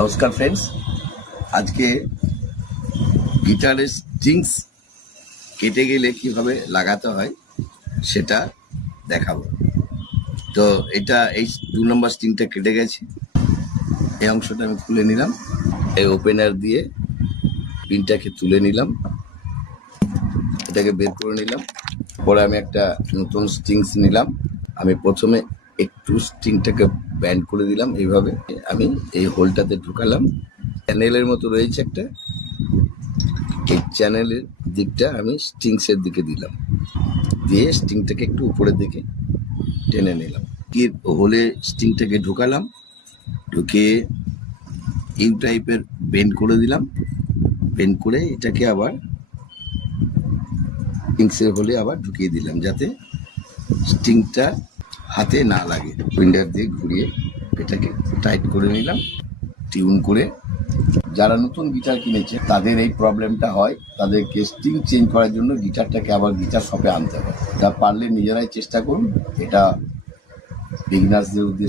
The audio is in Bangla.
নমস্কার ফ্রেন্ডস, আজকে গিটারের স্ট্রিংস কেটে গেলে কিভাবে লাগাতে হয় সেটা দেখাবো। তো এটা এই 2 নম্বর স্ট্রিংটা কেটে গেছে, এই অংশটা আমি খুলে নিলাম, এই ওপেনার দিয়ে পিনটাকে তুলে নিলাম, এটাকে বের করে নিলাম। পরে আমি একটা নতুন স্ট্রিংস নিলাম। আমি প্রথমে একটু স্ট্রিংটাকে ব্যান্ড করে দিলাম, এইভাবে আমি এই হোলটাতে ঢুকালাম। চ্যানেলের মতো রয়েছে একটা, এই চ্যানেলের দিকটা আমি স্ট্রিংসের দিকে দিলাম, দিয়ে স্ট্রিংটাকে একটু উপরের দিকে টেনে নিলাম। কি হোলে স্ট্রিংটাকে ঢুকালাম, ঢুকিয়ে ইউ টাইপের বেন্ড করে দিলাম। বেন্ড করে এটাকে আবার স্ট্রিংসের হোলে আবার ঢুকিয়ে দিলাম, যাতে স্ট্রিংটা হাতে না লাগে। উইন্ডার দিয়ে ঘুরিয়ে এটাকে টাইট করে নিলাম, টিউন করে। যারা নতুন গিটার কিনেছে তাদের এই প্রবলেমটা হয়, তাদেরকে স্ট্রিং চেঞ্জ করার জন্য গিটারটাকে আবার গিটার শপে আনতে হয়। তা পারলে নিজেরাই চেষ্টা করুন, এটা বিগিনার্সদের উদ্দেশ্যে।